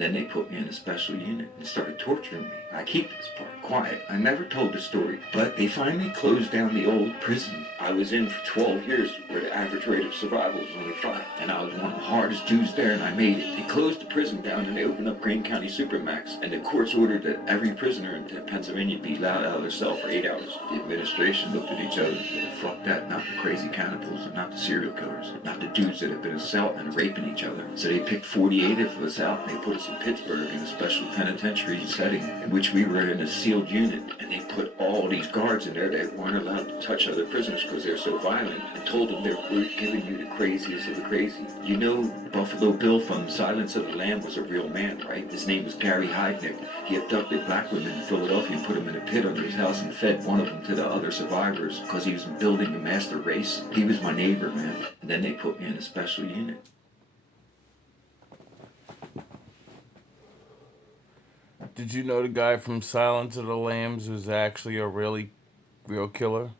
Then they put me in a special unit and started torturing me. I keep this part quiet. I never told the story, but they finally closed down the old prison I was in for 12 years, where the average rate of survival was only 5. And I was one of the hardest dudes there, and I made it. They closed the prison down and they opened up Greene County Supermax, and the courts ordered that every prisoner in Pennsylvania be allowed out of their cell for 8 hours. The administration looked at each other and said, fuck that, not the crazy cannibals, and not the serial killers, not the dudes that have been assaulting and raping each other. So they picked 48 of us out and they put us in Pittsburgh in a special penitentiary setting in which we were in a sealed unit, and they put all these guards in there that weren't allowed to touch other prisoners because they're so violent, and told them we're giving you the craziest of the crazy. You know, Buffalo Bill from Silence of the Lamb was a real man, right? His name was Gary Heidnik. He abducted black women in Philadelphia and put them in a pit under his house and fed one of them to the other survivors because he was building a master race. He was my neighbor, man. And then they put me in a special unit. Did you know the guy from Silence of the Lambs was actually a real killer?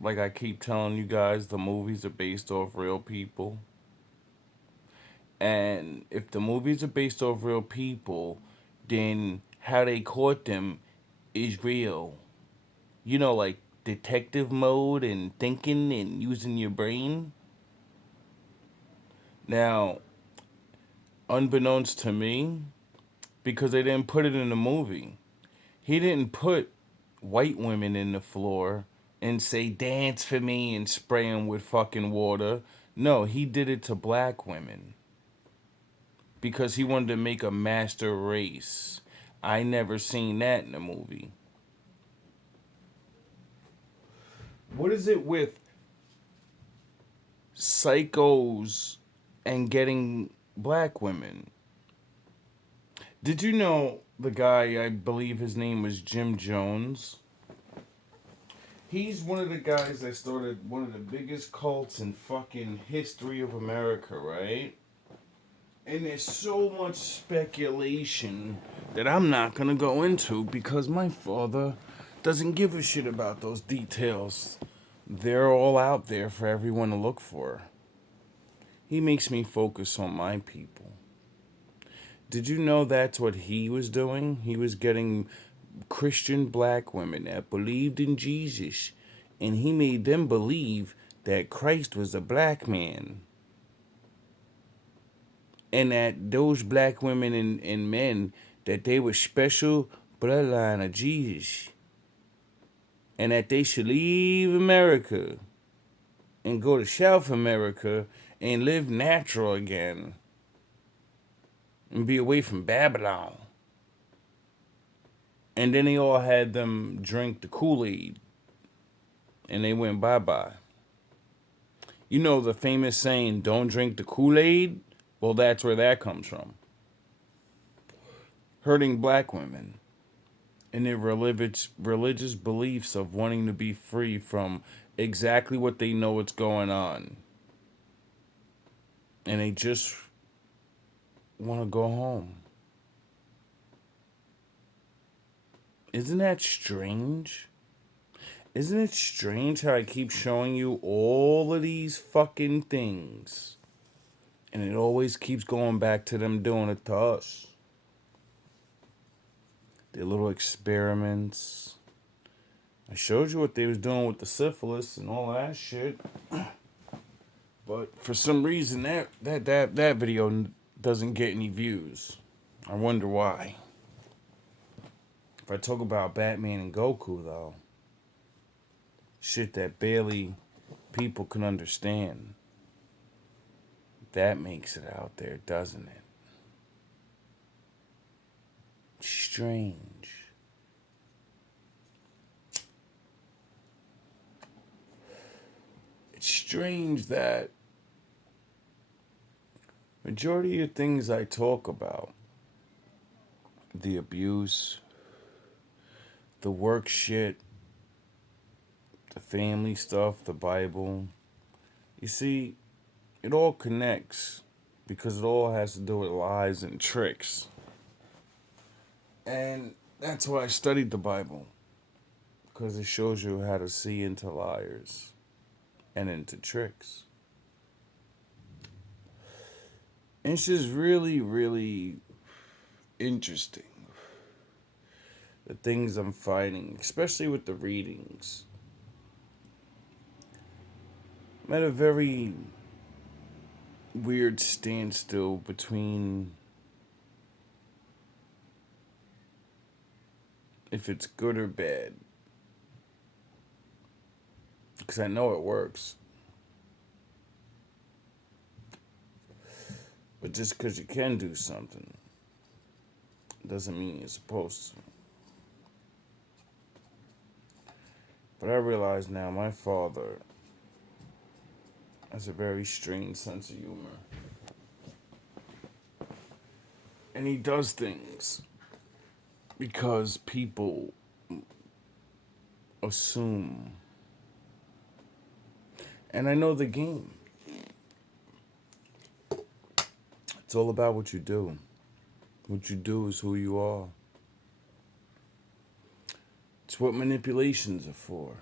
Like I keep telling you guys, the movies are based off real people. And if the movies are based off real people, then how they caught them is real. You know, like detective mode and thinking and using your brain. Now, unbeknownst to me, because they didn't put it in the movie, he didn't put white women in the floor and say, dance for me and spray them with fucking water. No, he did it to black women because he wanted to make a master race. I never seen that in the movie. What is it with psychos and getting black women? Did you know the guy, I believe his name was Jim Jones? He's one of the guys that started one of the biggest cults in fucking history of America, right? And there's so much speculation that I'm not gonna go into because my father doesn't give a shit about those details. They're all out there for everyone to look for. He makes me focus on my people. Did you know that's what he was doing? He was getting Christian black women that believed in Jesus, and he made them believe that Christ was a black man. And that those black women and men, that they were special bloodline of Jesus. And that they should leave America and go to South America and live natural again. And be away from Babylon. And then he all had them drink the Kool-Aid. And they went bye-bye. You know the famous saying, don't drink the Kool-Aid? Well, that's where that comes from. Hurting black women and their religious beliefs of wanting to be free from exactly what they know what's going on. And they just want to go home. Isn't that strange? Isn't it strange how I keep showing you all of these fucking things? And it always keeps going back to them doing it to us. Their little experiments. I showed you what they was doing with the syphilis and all that shit. But for some reason that video doesn't get any views. I wonder why. If I talk about Batman and Goku though, shit that barely people can understand, that makes it out there, doesn't it? Strange. It's strange that majority of things I talk about, the abuse, the work shit, the family stuff, the Bible, you see, it all connects because it all has to do with lies and tricks. And that's why I studied the Bible, because it shows you how to see into liars and into tricks. And it's just really, really interesting. The things I'm finding, especially with the readings. I'm at a very weird standstill between if it's good or bad. Because I know it works. But just because you can do something doesn't mean you're supposed to. But I realize now my father has a very strange sense of humor. And he does things because people assume. And I know the game. It's all about what you do. What you do is who you are. It's what manipulations are for.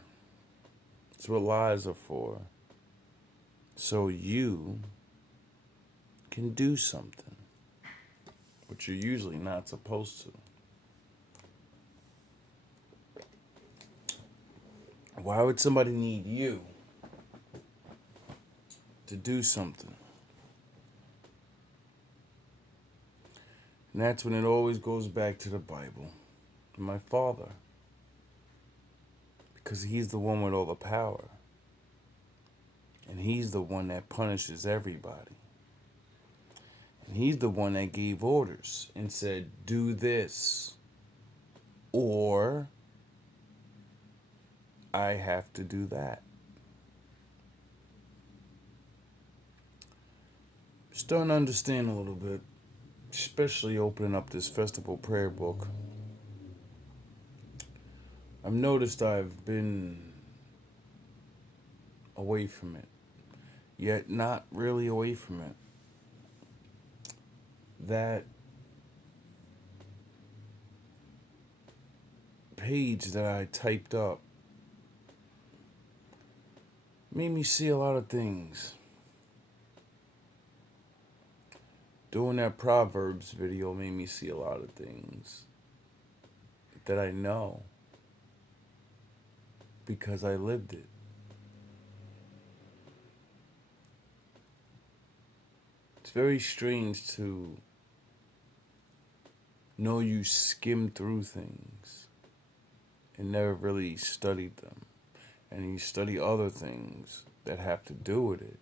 It's what lies are for. So you can do something, which you're usually not supposed to. Why would somebody need you to do something? And that's when it always goes back to the Bible and my father. Because he's the one with all the power. And he's the one that punishes everybody. And he's the one that gave orders and said, do this. Or I have to do that. Starting to understand a little bit. Especially opening up this festival prayer book. I've noticed I've been away from it, yet not really away from it. That page that I typed up made me see a lot of things. Doing that Proverbs video made me see a lot of things that I know because I lived it. It's very strange to know you skim through things and never really studied them. And you study other things that have to do with it.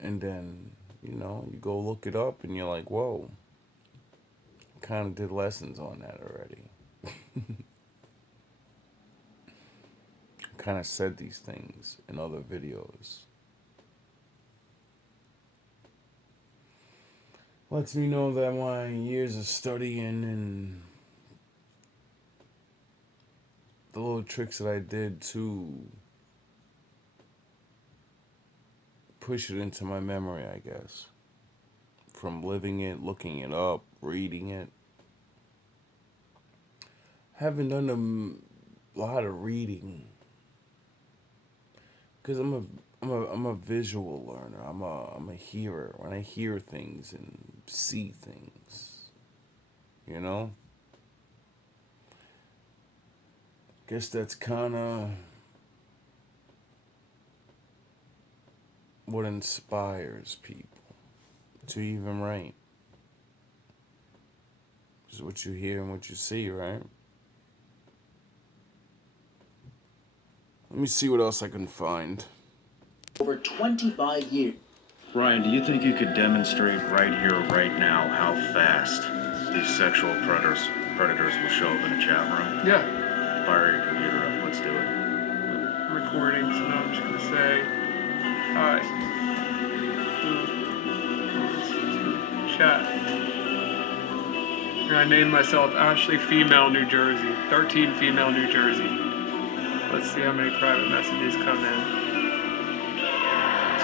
And then, you go look it up and you're like, whoa, kind of did lessons on that already. Kind of said these things in other videos. Lets me know that my years of studying and the little tricks that I did to push it into my memory, I guess. From living it, looking it up, reading it. Haven't done a lot of reading because I'm a visual learner. I'm a hearer. When I hear things and see things, Guess that's kind of what inspires people to even write. Is what you hear and what you see, right? Let me see what else I can find. Over 25 years. Ryan, do you think you could demonstrate right here, right now, how fast these sexual predators will show up in a chat room? Yeah. Fire your computer up. Let's do it. Recording, so now I'm just gonna say hi. Chat. And I named myself Ashley Female New Jersey. 13 Female New Jersey. Let's see how many private messages come in.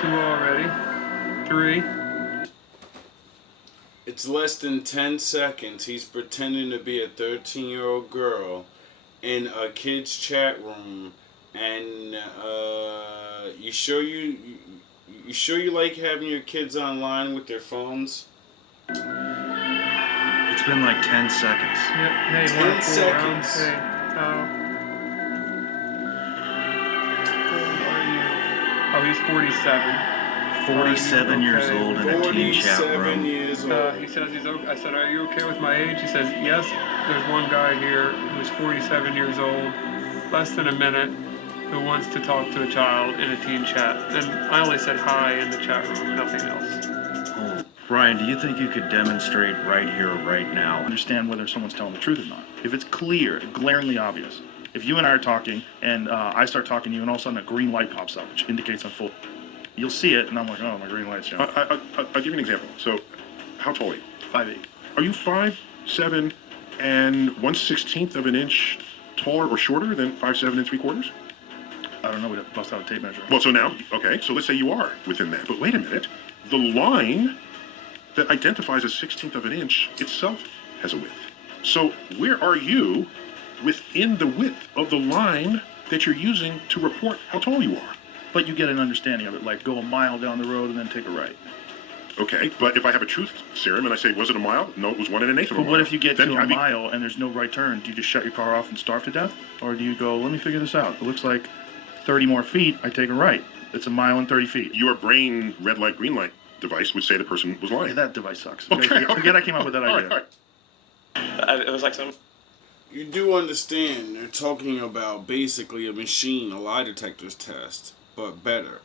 2 already. 3. It's less than 10 seconds. He's pretending to be a 13-year-old girl in a kid's chat room, and you sure you like having your kids online with their phones? It's been like 10 seconds. Yep. Hey, 10 wanna fool around? seconds. Hey, how old are you? Oh, he's 47. 47 years Okay. old in a teen chat 47 room. years old. He says he's okay. I said, are you okay with my age? He says, yes. There's one guy here who's 47 years old, less than a minute, who wants to talk to a child in a teen chat. And I only said hi in the chat room, nothing else. Oh, Brian, do you think you could demonstrate right here, right now? Understand whether someone's telling the truth or not. If it's clear, glaringly obvious, if you and I are talking and I start talking to you and all of a sudden a green light pops up, which indicates I'm full, you'll see it and I'm like, oh, my green light's showing. I'll give you an example. So, how tall are you? 5'8". Are you 5'7" and 1/16 of an inch taller or shorter than 5'7" and 3/4? I don't know, we'd have to bust out a tape measure. Well, so now, okay, so let's say you are within that. But wait a minute. The line that identifies a 1/16 of an inch itself has a width. So where are you within the width of the line that you're using to report how tall you are? But you get an understanding of it, like go a mile down the road and then take a right. Okay, but if I have a truth serum and I say, was it a mile? No, it was 1 1/8 of a mile. But what if you get Then to a I mean- mile and there's no right turn? Do you just shut your car off and starve to death? Or do you go, let me figure this out. It looks like 30 more feet, I take a right. It's a mile and 30 feet. Your brain red light, green light device would say the person was lying. Yeah, that device sucks. Okay, Forget I came up with that All idea. right, all right. It was like some. You do understand they're talking about basically a machine, a lie detector's test, but better.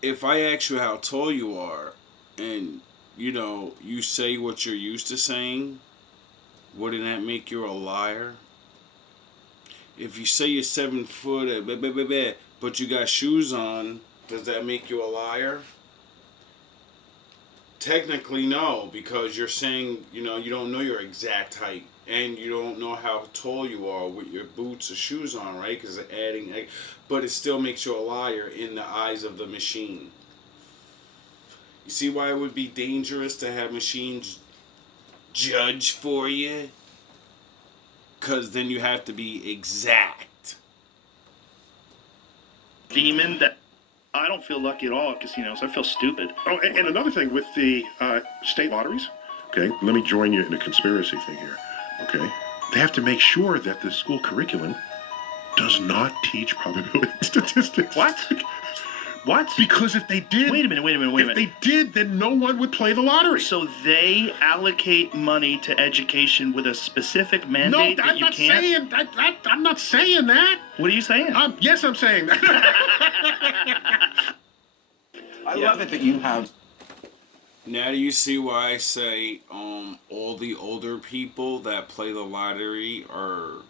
If I ask you how tall you are, and, you say what you're used to saying, wouldn't that make you a liar? If you say you're 7 foot, but you got shoes on, does that make you a liar? Technically, no, because you're saying, you don't know your exact height, and you don't know how tall you are with your boots or shoes on, right? Because they're adding, but it still makes you a liar in the eyes of the machine. You see why it would be dangerous to have machines judge for you? Because then you have to be exact. Demon that I don't feel lucky at all at casinos. I feel stupid. Oh, and another thing with the state lotteries, okay, let me join you in a conspiracy thing here, okay? They have to make sure that the school curriculum does not teach probability statistics. What? What? Because if they did... Wait a minute. If they did, then no one would play the lottery. So they allocate money to education with a specific mandate that you can't... I'm not saying that. What are you saying? Yes, I'm saying that. I love it that you have. Now do you see why I say all the older people that play the lottery are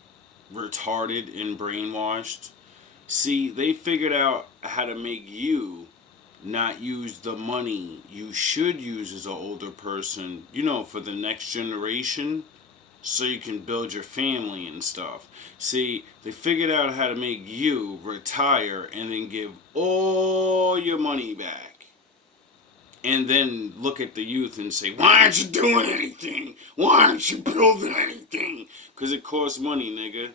retarded and brainwashed? See, they figured out how to make you not use the money you should use as an older person, for the next generation, so you can build your family and stuff. See, they figured out how to make you retire and then give all your money back. And then look at the youth and say, why aren't you doing anything? Why aren't you building anything? Because it costs money, nigga.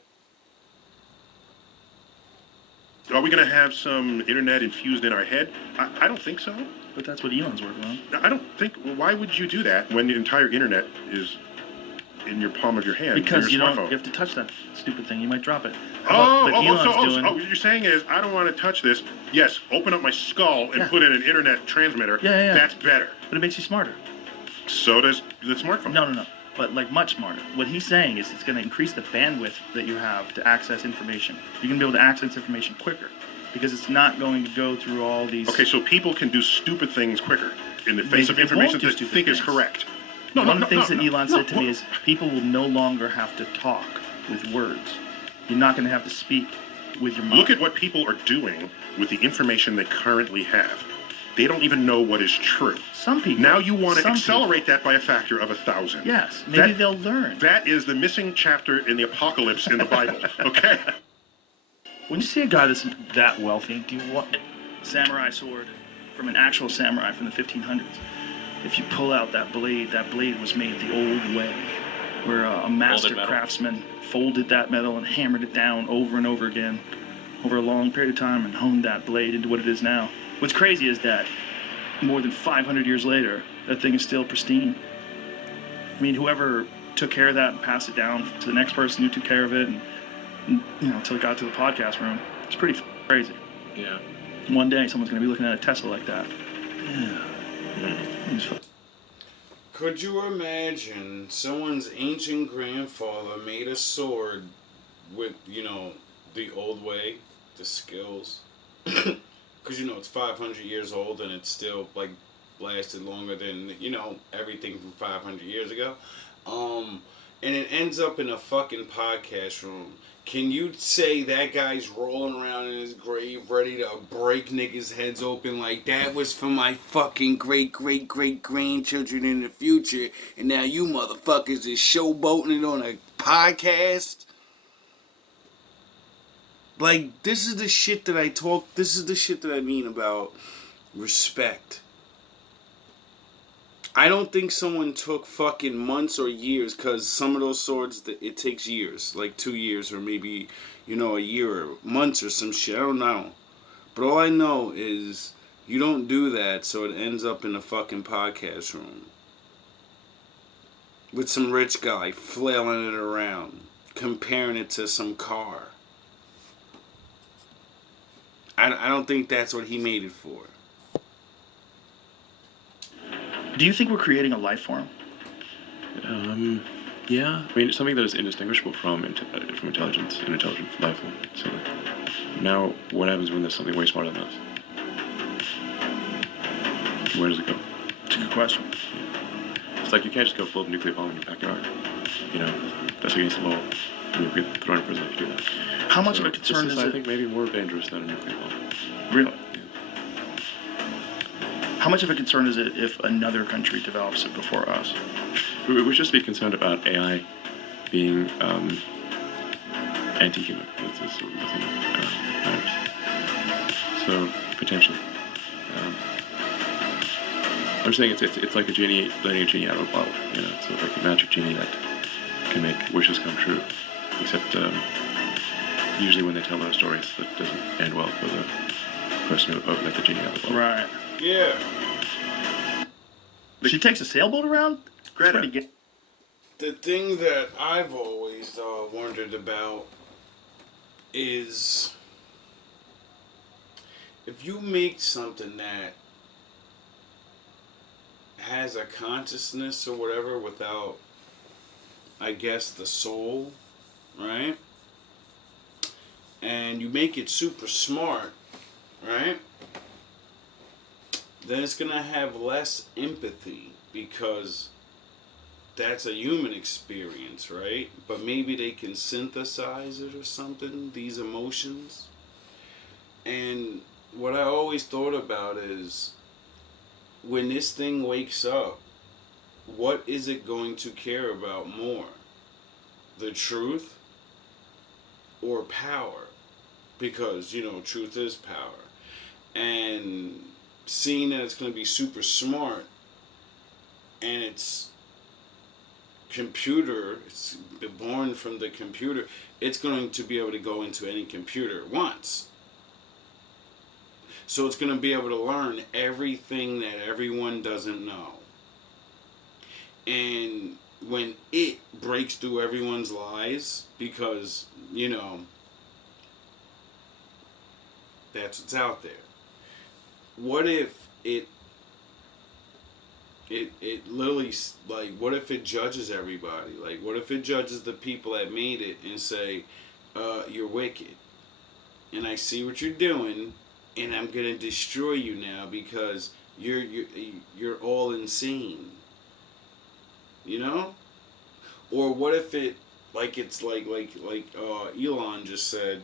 Are we going to have some internet infused in our head? I don't think so. But that's what Elon's working on. I don't think... Why would you do that when the entire internet is in your palm of your hand? Because your you smartphone? have to touch that stupid thing. You might drop it. Oh, But Elon's so doing... what you're saying is, I don't want to touch this. Yes, open up my skull and Yeah. put in an internet transmitter. Yeah. That's better. But it makes you smarter. So does the smartphone. No. But much smarter. What he's saying is it's going to increase the bandwidth that you have to access information. You're going to be able to access information quicker because it's not going to go through all these... Okay, so people can do stupid things quicker in the face of They information won't do that you stupid think is things. correct. One of the things that Elon said to me is people will no longer have to talk with words. You're not going to have to speak with your mind. Look at what people are doing with the information they currently have. They don't even know what is true. Some people. Now you want to some accelerate that by a factor of 1,000. Yes, maybe That- they'll learn. That is the missing chapter in the apocalypse in the Bible, okay? When you see a guy that's that wealthy, do you want a samurai sword from an actual samurai from the 1500s? If you pull out that blade was made the old way, where a master metal. craftsman folded that metal and hammered it down over and over again over a long period of time and honed that blade into what it is now. What's crazy is that more than 500 years later, that thing is still pristine. I mean, whoever took care of that and passed it down to the next person who took care of it, and until it got to the podcast room, it's pretty crazy. Yeah. One day, someone's going to be looking at a Tesla like that. Yeah. Could you imagine someone's ancient grandfather made a sword with, the old way, the skills? Because, it's 500 years old and it's still, lasted longer than, everything from 500 years ago. And it ends up in a fucking podcast room. Can you say that guy's rolling around in his grave ready to break niggas' heads open like that was for my fucking great-great-great-grandchildren in the future, and now you motherfuckers is showboating it on a podcast? This is the shit that this is the shit that I mean about respect. I don't think someone took fucking months or years, because some of those swords, it takes years, 2 years or maybe, a year or months or some shit. I don't know. But all I know is you don't do that, so it ends up in a fucking podcast room with some rich guy flailing it around, comparing it to some car. I don't think that's what he made it for. Do you think we're creating a life form? Yeah. I mean, it's something that is indistinguishable from intelligence, an intelligent life form. So now, what happens when there's something way smarter than us? Where does it go? It's a good question. It's like you can't just go blow up a nuclear bomb in your backyard. That's against the law. You get thrown in prison if you do that. How much of a concern is it? I think maybe more dangerous than a nuclear bomb. Really? How much of a concern is it if another country develops it before us? We would just be concerned about AI being anti-human. That's sort of the thing that matters. So, potentially. I'm saying it's like a genie, letting a genie out of a bottle. It's sort of like a magic genie that can make wishes come true. Except, usually when they tell those stories, that doesn't end well for the person who let the genie out of the bottle. Right. Yeah. She takes a sailboat around? Greta. The thing that I've always wondered about is if you make something that has a consciousness or whatever without, I guess, the soul, right? And you make it super smart, right? Then it's going to have less empathy because that's a human experience, right? But maybe they can synthesize it or something, these emotions. And what I always thought about is when this thing wakes up, what is it going to care about more? The truth or power? Because, truth is power. And seeing that it's going to be super smart and it's born from the computer, it's going to be able to go into any computer it wants. So it's going to be able to learn everything that everyone doesn't know. And when it breaks through everyone's lies, because, that's what's out there. What if it literally, what if it judges everybody? What if it judges the people that made it and say, you're wicked, and I see what you're doing, and I'm gonna destroy you now because you're all insane. Or what if it, it's like Elon just said,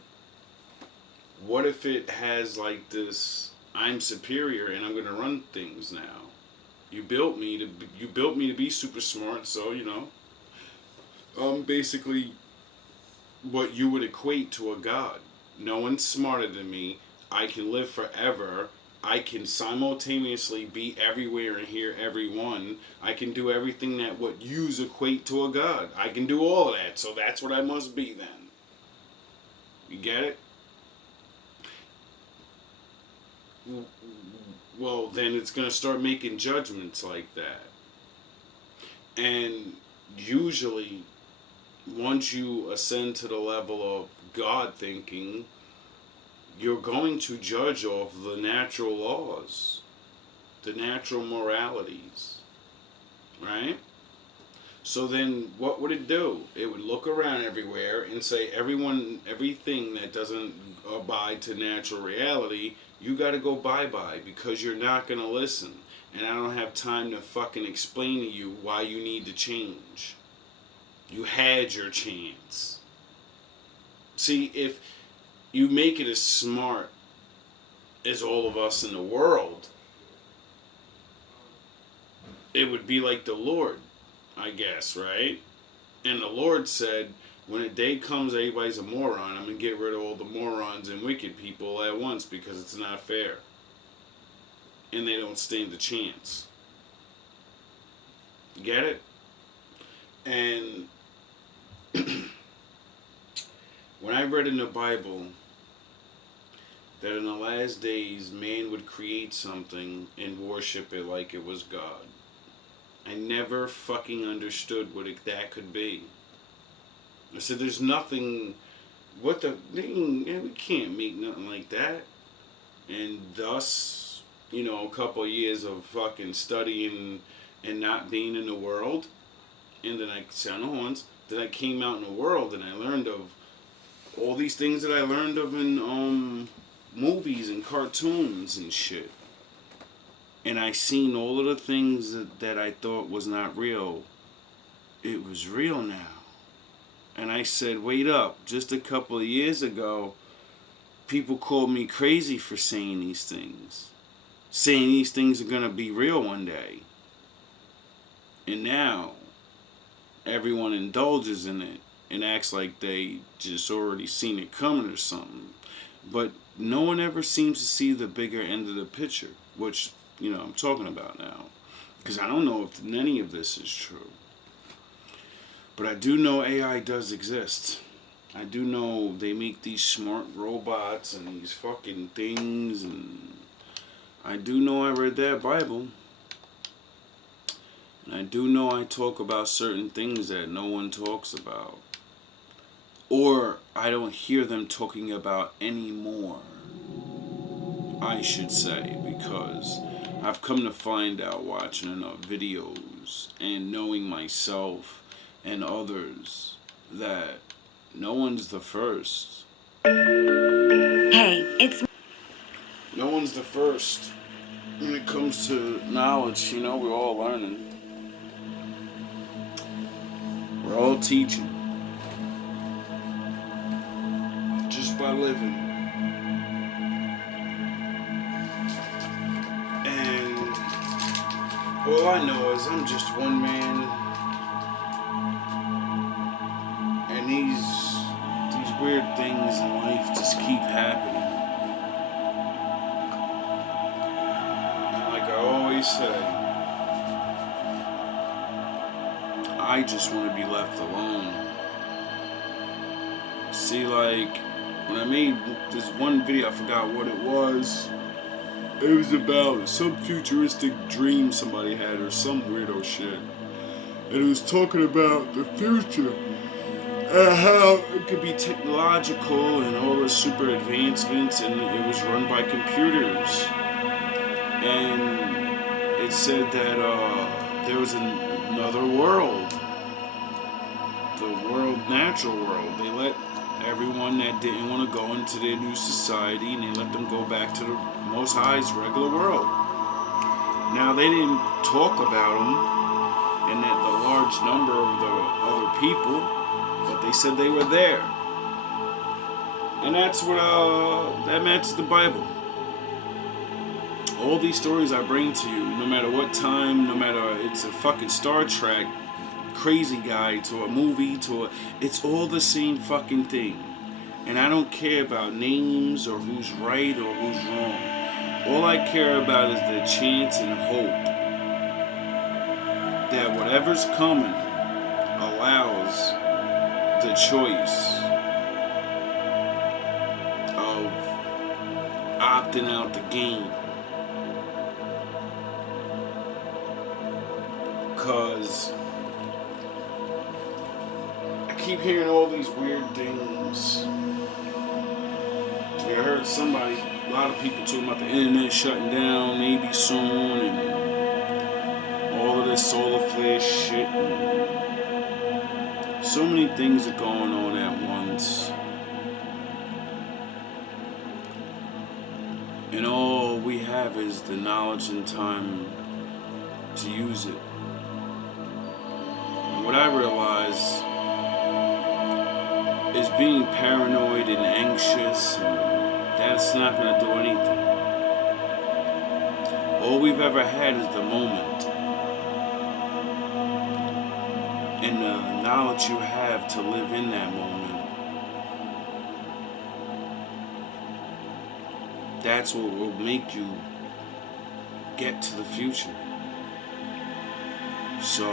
what if it has this, I'm superior and I'm gonna run things now. You built me to be super smart, so I'm basically what you would equate to a god. No one's smarter than me. I can live forever. I can simultaneously be everywhere and hear everyone. I can do everything that what yous equate to a god. I can do all of that, so that's what I must be then. You get it? Well, then it's going to start making judgments like that. And usually, once you ascend to the level of God thinking, you're going to judge off the natural laws, the natural moralities, right? So then what would it do? It would look around everywhere and say everything that doesn't abide to natural reality, you got to go bye-bye because you're not going to listen. And I don't have time to fucking explain to you why you need to change. You had your chance. See, if you make it as smart as all of us in the world, it would be like the Lord, I guess, right? And the Lord said, when a day comes everybody's a moron, I'm going to get rid of all the morons and wicked people at once because it's not fair. And they don't stand a chance. Get it? And when I read in the Bible that in the last days man would create something and worship it like it was God, I never fucking understood what that could be. I said, there's nothing, what the, we can't make nothing like that. And thus, you know, a couple of years of fucking studying and not being in the world, and then I sound the horns, then I came out in the world and I learned of all these things that I learned of in movies and cartoons and shit. And I seen all of the things that I thought was not real. It was real now. And I said, wait up, just a couple of years ago, people called me crazy for saying these things. Saying these things are going to be real one day. And now, everyone indulges in it and acts like they just already seen it coming or something. But no one ever seems to see the bigger end of the picture, which, you know, I'm talking about now. Because I don't know if any of this is true. But I do know AI does exist. I do know they make these smart robots and these fucking things, and I do know I read that Bible. And I do know I talk about certain things that no one talks about. Or I don't hear them talking about anymore, I should say, because I've come to find out watching enough videos and knowing myself and others that no one's the first. Hey, it's... No one's the first when it comes to knowledge. You know, we're all learning. We're all teaching. Just by living. And all I know is I'm just one man. And these weird things in life just keep happening. And like I always say, I just want to be left alone. See, like, when I made this one video, I forgot what it was. It was about some futuristic dream somebody had or some weirdo shit. And it was talking about the future. How it could be technological and all the super advancements, and it was run by computers. And it said that there was another world, the world, natural world. They let everyone that didn't want to go into their new society, and they let them go back to the Most High's regular world. Now, they didn't talk about them and that the large number of the other people, but they said they were there. And that's what, that matches the Bible. All these stories I bring to you, no matter what time, no matter, it's a fucking Star Trek crazy guy to a movie to a, it's all the same fucking thing. And I don't care about names or who's right or who's wrong. All I care about is the chance and hope that whatever's coming allows the choice of opting out the game. Because keep hearing all these weird things. I heard a lot of people talking about the internet shutting down maybe soon, and all of this solar flare shit. And so many things are going on at once. And all we have is the knowledge and time to use it. And what I realize is being paranoid and anxious, and that's not going to do anything. All we've ever had is the moment. And the knowledge you have to live in that moment. That's what will make you get to the future. So,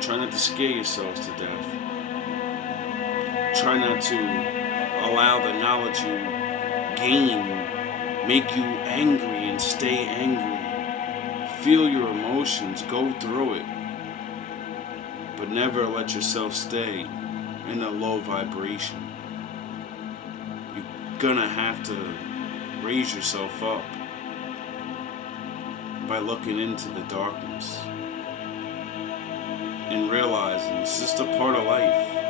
try not to scare yourselves to death. Try not to allow the knowledge you gain make you angry and stay angry. Feel your emotions, go through it. But never let yourself stay in a low vibration. You're gonna have to raise yourself up by looking into the darkness and realizing it's just a part of life.